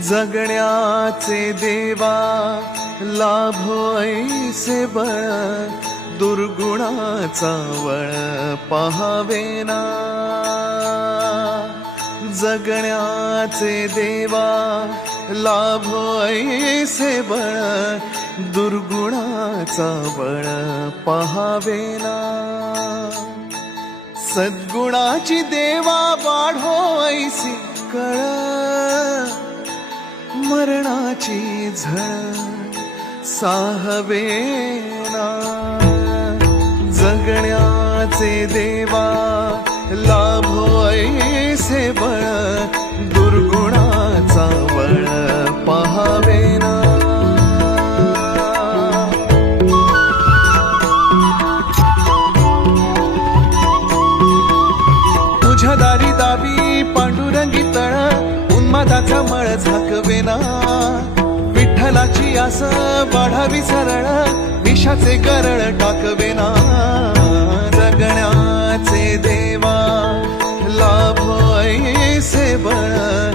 जगण्याचे देवा लाभो ऐसे बळ, दुर्गुणाचा वळ पहावेना. जगण्याचे देवा लाभो ऐसे बळ, दुर्गुणाचा बळ पहावेना. सद्गुणाची देवा वाढो ऐसी कळ, मरणाची झळ साहवेना. जगण्याचे देवा लाभो ऐसे बळ, दुर्गुणाचा बळ पहावेना. तुझ्या दारी दावी पांडुरंगी तळ, उन्मादाचा मळ झाकवेना. विठ्ठलाची आस वाढावी सरळ, विषाचे गरळ टाकवेना. जगण्याचे देवा लाभो ऐसे बळ,